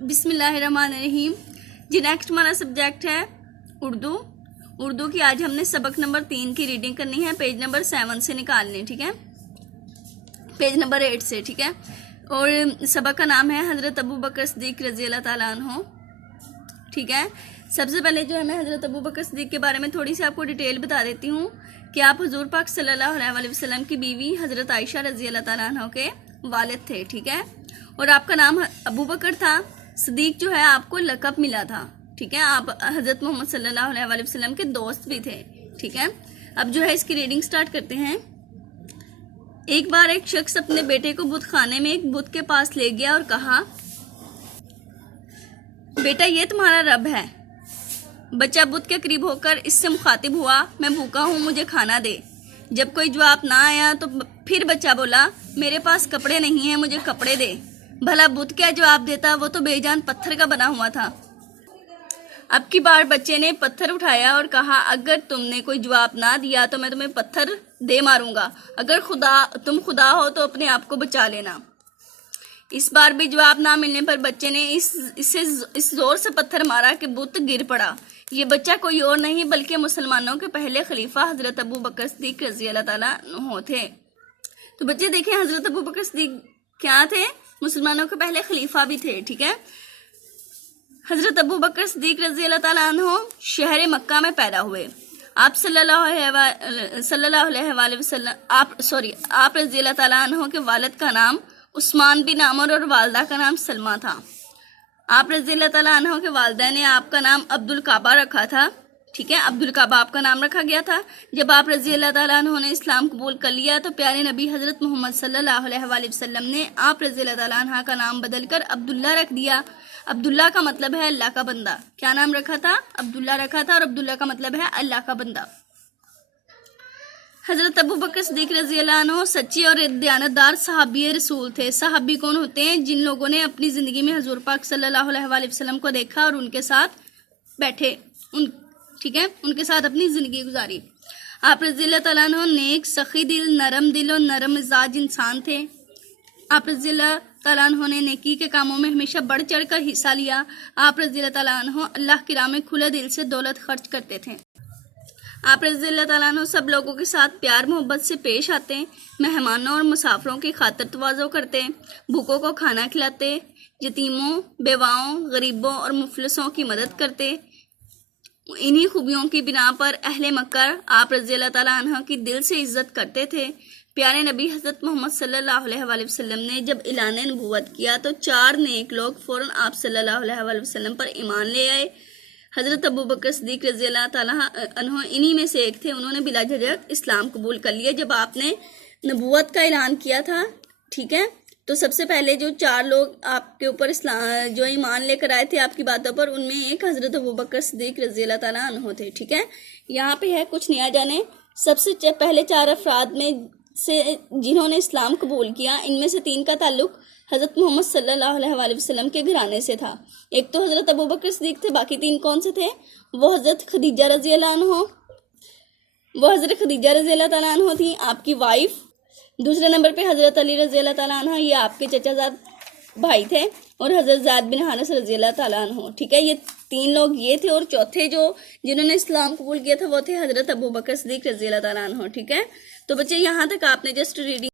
بسم اللہ الرحمن الرحیم جی نیکسٹ ہمارا سبجیکٹ ہے اردو کی آج ہم نے سبق نمبر 3 کی ریڈنگ کرنی ہے، پیج نمبر 7 سے نکالنے، ٹھیک ہے، پیج نمبر 8 سے، ٹھیک ہے۔ اور سبق کا نام ہے حضرت ابو بکر صدیق رضی اللہ تعالیٰ عنہ، ٹھیک ہے۔ سب سے پہلے جو ہے میں حضرت ابو بکر صدیق کے بارے میں تھوڑی سی آپ کو ڈیٹیل بتا دیتی ہوں کہ آپ حضور پاک صلی اللہ علیہ وسلم کی بیوی حضرت عائشہ رضی اللہ تعالیٰ عنہ کے والد تھے، ٹھیک ہے، اور آپ کا نام ابو بکر تھا۔ صدیق جو ہے آپ کو لقب ملا تھا، ٹھیک ہے، آپ حضرت محمد صلی اللہ علیہ وسلم کے دوست بھی تھے، ٹھیک ہے۔ اب جو ہے اس کی ریڈنگ سٹارٹ کرتے ہیں۔ ایک بار ایک شخص اپنے بیٹے کو بت خانے میں ایک بت کے پاس لے گیا اور کہا، بیٹا یہ تمہارا رب ہے۔ بچہ بت کے قریب ہو کر اس سے مخاطب ہوا، میں بھوکا ہوں، مجھے کھانا دے۔ جب کوئی جواب نہ آیا تو پھر بچہ بولا، میرے پاس کپڑے نہیں ہیں، مجھے کپڑے دے۔ بھلا بت کیا جواب دیتا، وہ تو بے جان پتھر کا بنا ہوا تھا۔ اب کی بار بچے نے پتھر اٹھایا اور کہا، اگر تم نے کوئی جواب نہ دیا تو میں تمہیں پتھر دے ماروں گا، اگر تم خدا ہو تو اپنے آپ کو بچا لینا۔ اس بار بھی جواب نہ ملنے پر بچے نے اس زور سے پتھر مارا کہ بت گر پڑا۔ یہ بچہ کوئی اور نہیں بلکہ مسلمانوں کے پہلے خلیفہ حضرت ابو بکر صدیق رضی اللہ تعالیٰ عنہ تھے۔ تو بچے دیکھیں، حضرت ابو بکر صدیق کیا تھے؟ مسلمانوں کے پہلے خلیفہ بھی تھے، ٹھیک ہے۔ حضرت ابو بکر صدیق رضی اللہ تعالیٰ عنہ شہر مکہ میں پیدا ہوئے۔ آپ صلی اللہ علیہ وسلم آپ رضی اللہ تعالیٰ عنہ کے والد کا نام عثمان بن عمر اور والدہ کا نام سلمہ تھا۔ آپ رضی اللہ تعالیٰ عنہ کے والدہ نے آپ کا نام عبد الکعبہ رکھا تھا، ٹھیک ہے، عبد الکعبہ آپ کا نام رکھا گیا تھا۔ جب آپ رضی اللہ تعالیٰ عنہ نے اسلام قبول کر لیا تو پیارے نبی حضرت محمد صلی اللہ علیہ وسلم نے آپ رضی اللہ تعالیٰ عنہ کا نام بدل کر عبداللہ رکھ دیا۔ عبداللہ کا مطلب ہے اللہ کا بندہ۔ کیا نام رکھا تھا؟ عبداللہ رکھا تھا، اور عبداللہ کا مطلب ہے اللہ کا بندہ۔ حضرت ابو بکر صدیق رضی اللہ عنہ سچے اور دیانتدار صحابی رسول تھے۔ صحابی کون ہوتے ہیں؟ جن لوگوں نے اپنی زندگی میں حضور پاک صلی اللہ علیہ وسلم کو دیکھا اور ان کے ساتھ بیٹھے، ٹھیک ہے، ان کے ساتھ اپنی زندگی گزاری۔ آپ رضی اللہ تعالیٰ عنہ نیک، سخی دل، نرم دل اور نرم مزاج انسان تھے۔ آپ رضی اللہ تعالیٰ عنہ نے نیکی کے کاموں میں ہمیشہ بڑھ چڑھ کر حصہ لیا۔ آپ رضی اللہ تعالیٰ عنہ اللہ کی راہ میں کھلے دل سے دولت خرچ کرتے تھے۔ آپ رضی اللہ تعالیٰ عنہ سب لوگوں کے ساتھ پیار محبت سے پیش آتے، مہمانوں اور مسافروں کی خاطر تواضع کرتے، بھوکوں کو کھانا کھلاتے، یتیموں، بیواؤں، غریبوں اور مفلسوں کی مدد کرتے۔ انہی خوبیوں کی بنا پر اہل مکہ آپ رضی اللہ تعالیٰ عنہ کی دل سے عزت کرتے تھے۔ پیارے نبی حضرت محمد صلی اللہ علیہ وسلم نے جب اعلان نبوت کیا تو 4 نیک لوگ فوراً آپ صلی اللہ علیہ وسلم پر ایمان لے آئے۔ حضرت ابو بکر صدیق رضی اللہ تعالیٰ عنہ انہی میں سے ایک تھے۔ انہوں نے بلا جھجک اسلام قبول کر لیا جب آپ نے نبوت کا اعلان کیا تھا، ٹھیک ہے۔ تو سب سے پہلے جو 4 لوگ آپ کے اوپر جو ایمان لے کر آئے تھے آپ کی باتوں پر، ان میں ایک حضرت ابو بکر صدیق رضی اللہ تعالیٰ عنہ تھے، ٹھیک ہے۔ یہاں پہ ہے کچھ نیا جانے۔ سب سے پہلے 4 افراد میں سے جنہوں نے اسلام قبول کیا، ان میں سے 3 کا تعلق حضرت محمد صلی اللہ علیہ وسلم کے گھرانے سے تھا۔ ایک تو حضرت ابو بکر صدیق تھے، باقی 3 کون سے تھے؟ وہ حضرت خدیجہ رضی اللہ تعالیٰ عنہ تھی، آپ کی وائف۔ دوسرے نمبر پہ حضرت علی رضی اللہ تعالیٰ عنہ، یہ آپ کے چچا زاد بھائی تھے، اور حضرت زید بن حارث رضی اللہ تعالیٰ عنہ، ٹھیک ہے۔ یہ 3 لوگ یہ تھے، اور چوتھے جنہوں نے اسلام قبول کیا تھا وہ تھے حضرت ابو بکر صدیق رضی اللہ تعالیٰ عنہ، ٹھیک ہے۔ تو بچے یہاں تک آپ نے جسٹ ریڈنگ